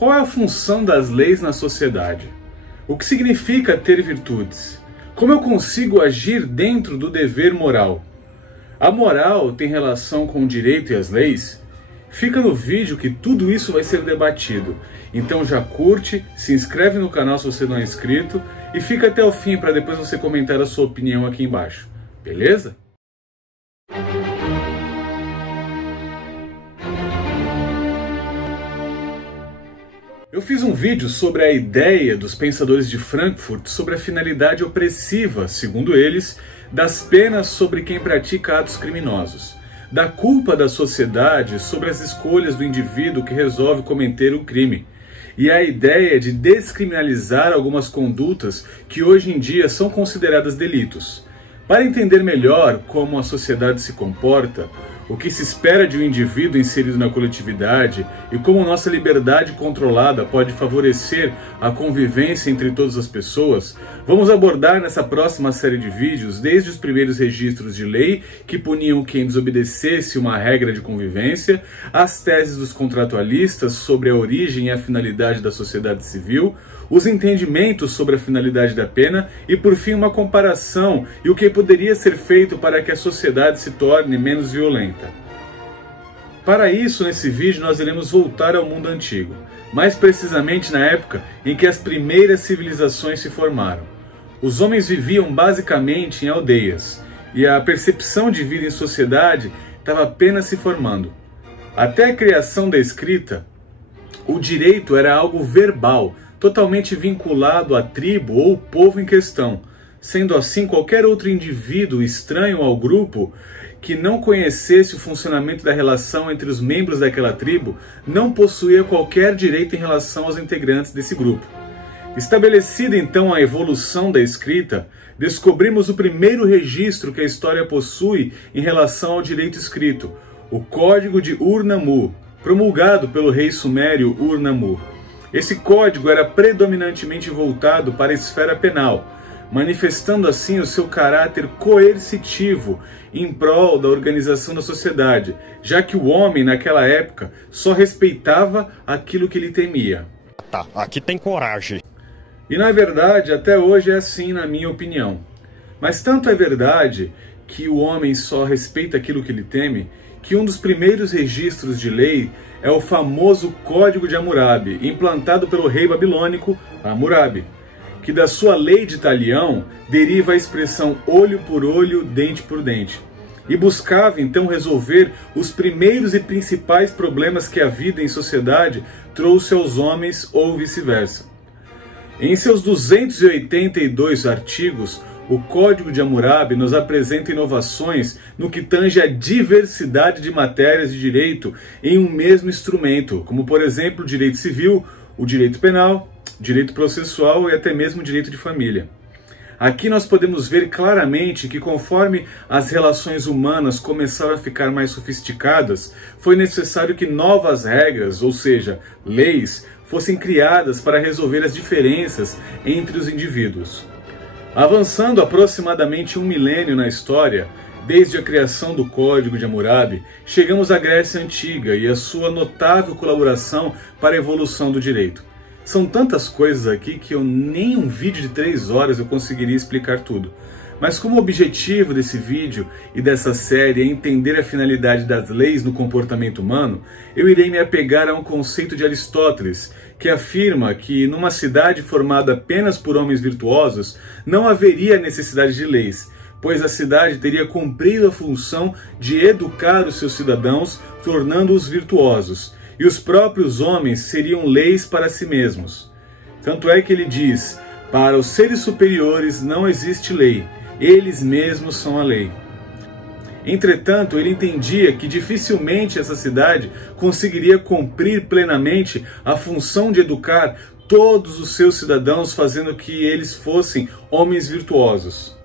Qual é a função das leis na sociedade? O que significa ter virtudes? Como eu consigo agir dentro do dever moral? A moral tem relação com o direito e as leis? Fica no vídeo que tudo isso vai ser debatido. Então já curte, se inscreve no canal se você não é inscrito e fica até o fim para depois você comentar a sua opinião aqui embaixo. Beleza? Eu fiz um vídeo sobre a ideia dos pensadores de Frankfurt sobre a finalidade opressiva, segundo eles, das penas sobre quem pratica atos criminosos, da culpa da sociedade sobre as escolhas do indivíduo que resolve cometer o crime, e a ideia de descriminalizar algumas condutas que hoje em dia são consideradas delitos. Para entender melhor como a sociedade se comporta, o que se espera de um indivíduo inserido na coletividade e como nossa liberdade controlada pode favorecer a convivência entre todas as pessoas, vamos abordar nessa próxima série de vídeos desde os primeiros registros de lei que puniam quem desobedecesse uma regra de convivência, as teses dos contratualistas sobre a origem e a finalidade da sociedade civil, os entendimentos sobre a finalidade da pena e, por fim, uma comparação e o que poderia ser feito para que a sociedade se torne menos violenta. Para isso, nesse vídeo, nós iremos voltar ao mundo antigo, mais precisamente na época em que as primeiras civilizações se formaram. Os homens viviam basicamente em aldeias, e a percepção de vida em sociedade estava apenas se formando. Até a criação da escrita, o direito era algo verbal, totalmente vinculado à tribo ou povo em questão. Sendo assim, qualquer outro indivíduo estranho ao grupo que não conhecesse o funcionamento da relação entre os membros daquela tribo não possuía qualquer direito em relação aos integrantes desse grupo. Estabelecida então a evolução da escrita, descobrimos o primeiro registro que a história possui em relação ao direito escrito, o Código de Ur-Nammu, promulgado pelo rei sumério Ur-Nammu. Esse código era predominantemente voltado para a esfera penal, manifestando assim o seu caráter coercitivo em prol da organização da sociedade, já que o homem naquela época só respeitava aquilo que ele temia. Tá, aqui tem coragem. E na verdade, até hoje é assim na minha opinião. Mas tanto é verdade que o homem só respeita aquilo que ele teme, que um dos primeiros registros de lei é o famoso Código de Hammurabi, implantado pelo rei babilônico Hammurabi, que da sua lei de talião deriva a expressão olho por olho, dente por dente, e buscava então resolver os primeiros e principais problemas que a vida em sociedade trouxe aos homens ou vice-versa. Em seus 282 artigos, o Código de Hammurabi nos apresenta inovações no que tange a diversidade de matérias de direito em um mesmo instrumento, como por exemplo o direito civil, o direito penal, direito processual e até mesmo o direito de família. Aqui nós podemos ver claramente que conforme as relações humanas começaram a ficar mais sofisticadas, foi necessário que novas regras, ou seja, leis, fossem criadas para resolver as diferenças entre os indivíduos. Avançando aproximadamente um milênio na história, desde a criação do Código de Hammurabi, chegamos à Grécia Antiga e a sua notável colaboração para a evolução do direito. São tantas coisas aqui que nem um vídeo de 3 horas eu conseguiria explicar tudo. Mas como o objetivo desse vídeo e dessa série é entender a finalidade das leis no comportamento humano, eu irei me apegar a um conceito de Aristóteles, que afirma que numa cidade formada apenas por homens virtuosos, não haveria necessidade de leis, pois a cidade teria cumprido a função de educar os seus cidadãos, tornando-os virtuosos, e os próprios homens seriam leis para si mesmos. Tanto é que ele diz: para os seres superiores não existe lei, eles mesmos são a lei. Entretanto, ele entendia que dificilmente essa cidade conseguiria cumprir plenamente a função de educar todos os seus cidadãos, fazendo que eles fossem homens virtuosos.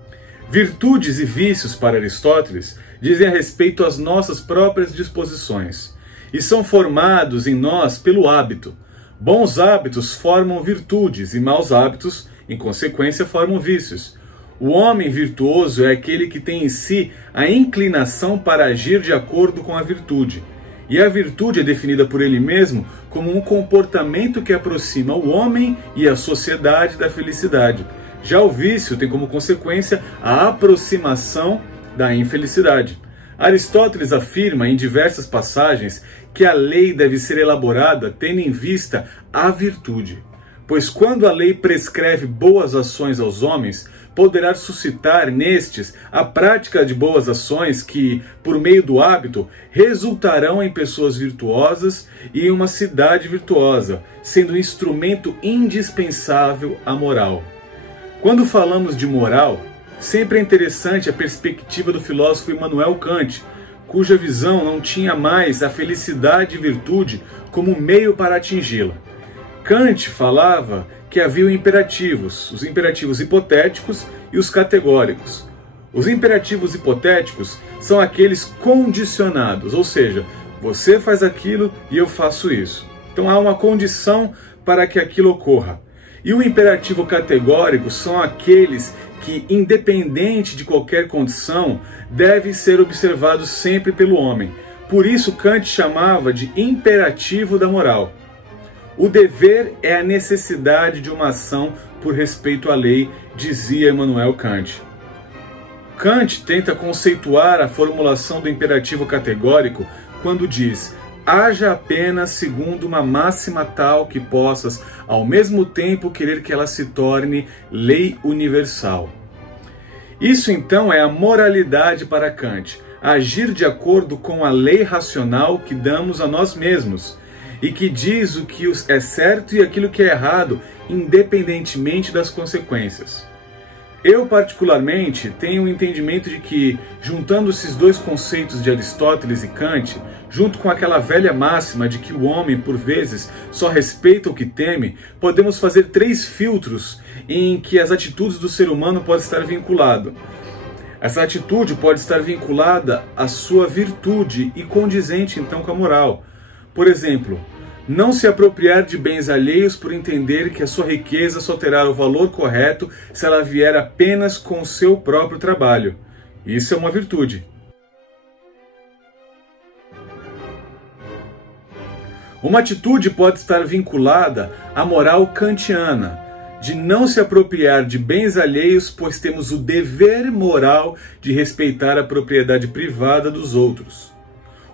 Virtudes e vícios, para Aristóteles, dizem a respeito às nossas próprias disposições, e são formados em nós pelo hábito. Bons hábitos formam virtudes, e maus hábitos, em consequência, formam vícios. O homem virtuoso é aquele que tem em si a inclinação para agir de acordo com a virtude. E a virtude é definida por ele mesmo como um comportamento que aproxima o homem e a sociedade da felicidade. Já o vício tem como consequência a aproximação da infelicidade. Aristóteles afirma em diversas passagens que a lei deve ser elaborada tendo em vista a virtude, pois quando a lei prescreve boas ações aos homens, poderá suscitar nestes a prática de boas ações que, por meio do hábito, resultarão em pessoas virtuosas e em uma cidade virtuosa, sendo um instrumento indispensável à moral. Quando falamos de moral, sempre é interessante a perspectiva do filósofo Immanuel Kant, cuja visão não tinha mais a felicidade e virtude como meio para atingi-la. Kant falava que havia imperativos, os imperativos hipotéticos e os categóricos. Os imperativos hipotéticos são aqueles condicionados, ou seja, você faz aquilo e eu faço isso. Então há uma condição para que aquilo ocorra. E o imperativo categórico são aqueles que, independente de qualquer condição, devem ser observados sempre pelo homem. Por isso Kant chamava de imperativo da moral. O dever é a necessidade de uma ação por respeito à lei, dizia Immanuel Kant. Kant tenta conceituar a formulação do imperativo categórico quando diz: haja apenas segundo uma máxima tal que possas, ao mesmo tempo, querer que ela se torne lei universal. Isso então é a moralidade para Kant, agir de acordo com a lei racional que damos a nós mesmos, e que diz o que é certo e aquilo que é errado, independentemente das consequências. Eu, particularmente, tenho o entendimento de que, juntando esses dois conceitos de Aristóteles e Kant, junto com aquela velha máxima de que o homem, por vezes, só respeita o que teme, podemos fazer 3 filtros em que as atitudes do ser humano podem estar vinculadas. Essa atitude pode estar vinculada à sua virtude e condizente, então, com a moral. Por exemplo, não se apropriar de bens alheios por entender que a sua riqueza só terá o valor correto se ela vier apenas com o seu próprio trabalho. Isso é uma virtude. Uma atitude pode estar vinculada à moral kantiana, de não se apropriar de bens alheios, pois temos o dever moral de respeitar a propriedade privada dos outros.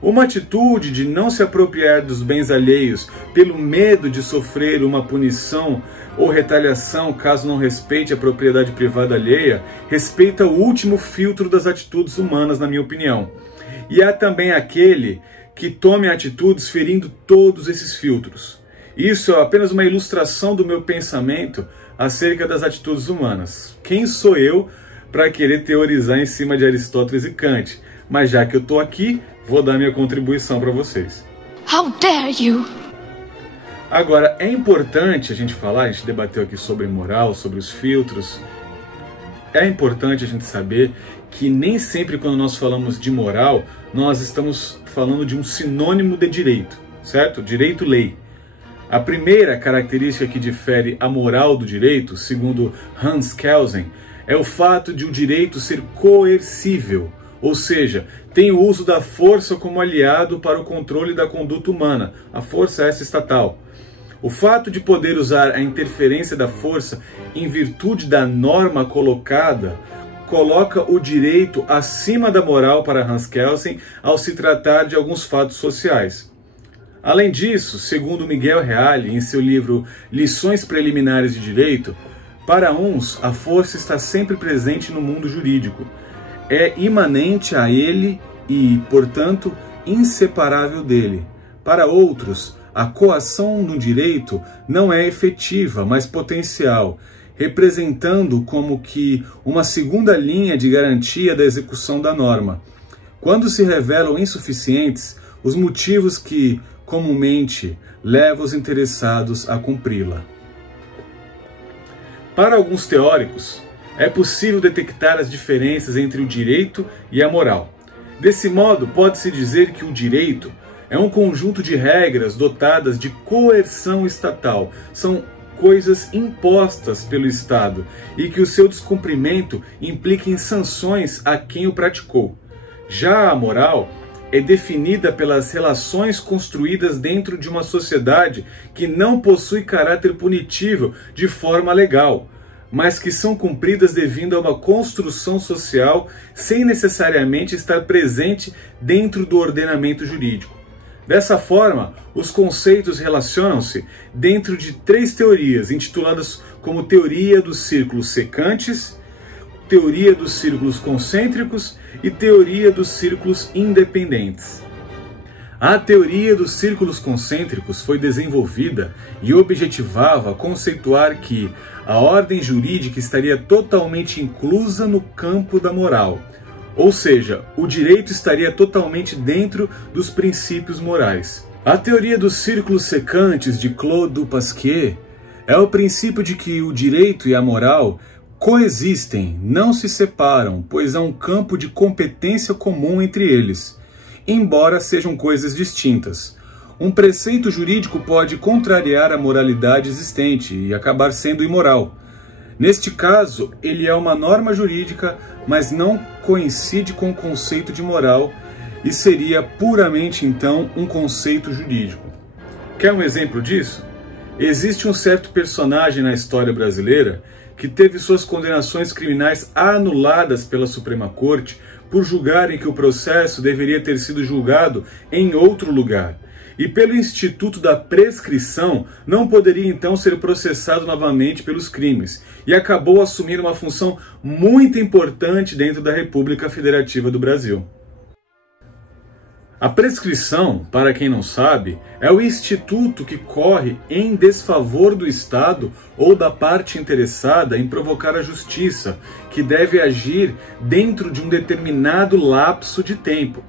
Uma atitude de não se apropriar dos bens alheios pelo medo de sofrer uma punição ou retaliação caso não respeite a propriedade privada alheia, respeita o último filtro das atitudes humanas, na minha opinião. E há também aquele que tome atitudes ferindo todos esses filtros. Isso é apenas uma ilustração do meu pensamento acerca das atitudes humanas. Quem sou eu para querer teorizar em cima de Aristóteles e Kant? Mas já que eu estou aqui, vou dar minha contribuição para vocês. How dare you? Agora, é importante a gente falar, a gente debateu aqui sobre moral, sobre os filtros. É importante a gente saber que nem sempre quando nós falamos de moral, nós estamos falando de um sinônimo de direito, certo? Direito-lei. A primeira característica que difere a moral do direito, segundo Hans Kelsen, é o fato de o direito ser coercível, ou seja, tem o uso da força como aliado para o controle da conduta humana, a força essa estatal. O fato de poder usar a interferência da força em virtude da norma colocada coloca o direito acima da moral para Hans Kelsen ao se tratar de alguns fatos sociais. Além disso, segundo Miguel Reale, em seu livro Lições Preliminares de Direito, para uns a força está sempre presente no mundo jurídico. É imanente a ele e, portanto, inseparável dele. Para outros, a coação no direito não é efetiva, mas potencial, representando como que uma segunda linha de garantia da execução da norma. Quando se revelam insuficientes os motivos que, comumente, levam os interessados a cumpri-la. Para alguns teóricos, é possível detectar as diferenças entre o direito e a moral. Desse modo, pode-se dizer que o direito é um conjunto de regras dotadas de coerção estatal. São coisas impostas pelo Estado e que o seu descumprimento implica em sanções a quem o praticou. Já a moral é definida pelas relações construídas dentro de uma sociedade que não possui caráter punitivo de forma legal, mas que são cumpridas devido a uma construção social sem necessariamente estar presente dentro do ordenamento jurídico. Dessa forma, os conceitos relacionam-se dentro de 3 teorias, intituladas como teoria dos círculos secantes, teoria dos círculos concêntricos e teoria dos círculos independentes. A teoria dos círculos concêntricos foi desenvolvida e objetivava conceituar que a ordem jurídica estaria totalmente inclusa no campo da moral, ou seja, o direito estaria totalmente dentro dos princípios morais. A teoria dos círculos secantes de Claude Dupasquier é o princípio de que o direito e a moral coexistem, não se separam, pois há um campo de competência comum entre eles, embora sejam coisas distintas. Um preceito jurídico pode contrariar a moralidade existente e acabar sendo imoral. Neste caso, ele é uma norma jurídica, mas não coincide com o conceito de moral e seria puramente, então, um conceito jurídico. Quer um exemplo disso? Existe um certo personagem na história brasileira que teve suas condenações criminais anuladas pela Suprema Corte por julgarem que o processo deveria ter sido julgado em outro lugar. E pelo Instituto da Prescrição, não poderia então ser processado novamente pelos crimes, e acabou assumindo uma função muito importante dentro da República Federativa do Brasil. A prescrição, para quem não sabe, é o instituto que corre em desfavor do Estado ou da parte interessada em provocar a justiça, que deve agir dentro de um determinado lapso de tempo.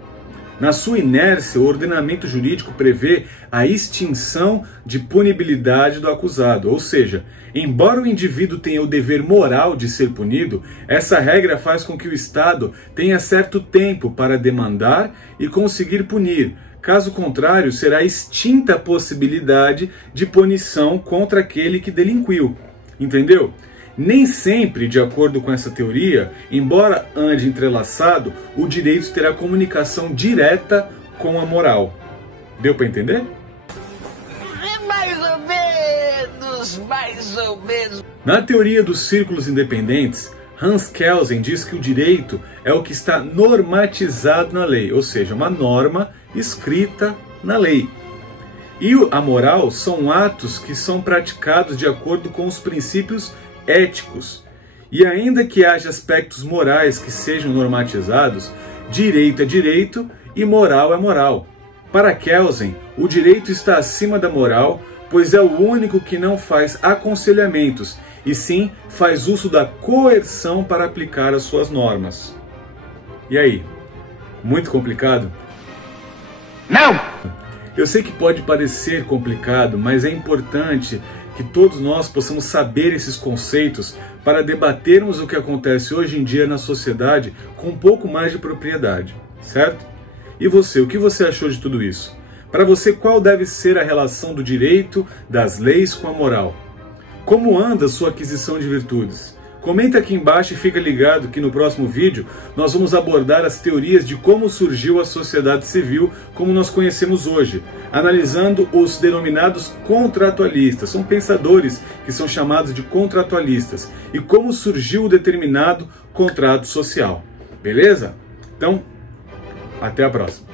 Na sua inércia, o ordenamento jurídico prevê a extinção de punibilidade do acusado, ou seja, embora o indivíduo tenha o dever moral de ser punido, essa regra faz com que o Estado tenha certo tempo para demandar e conseguir punir. Caso contrário, será extinta a possibilidade de punição contra aquele que delinquiu. Entendeu? Nem sempre, de acordo com essa teoria, embora ande entrelaçado, o direito terá comunicação direta com a moral. Deu para entender? Mais ou menos. Na teoria dos círculos independentes, Hans Kelsen diz que o direito é o que está normatizado na lei, ou seja, uma norma escrita na lei. E a moral são atos que são praticados de acordo com os princípios éticos. E ainda que haja aspectos morais que sejam normatizados, direito é direito e moral é moral. Para Kelsen, o direito está acima da moral, pois é o único que não faz aconselhamentos, e sim faz uso da coerção para aplicar as suas normas. E aí? Muito complicado? Não! Eu sei que pode parecer complicado, mas é importante que todos nós possamos saber esses conceitos para debatermos o que acontece hoje em dia na sociedade com um pouco mais de propriedade, certo? E você, o que você achou de tudo isso? Para você, qual deve ser a relação do direito, das leis com a moral? Como anda a sua aquisição de virtudes? Comenta aqui embaixo e fica ligado que no próximo vídeo nós vamos abordar as teorias de como surgiu a sociedade civil como nós conhecemos hoje, analisando os denominados contratualistas, são pensadores que são chamados de contratualistas, e como surgiu o determinado contrato social. Beleza? Então, até a próxima.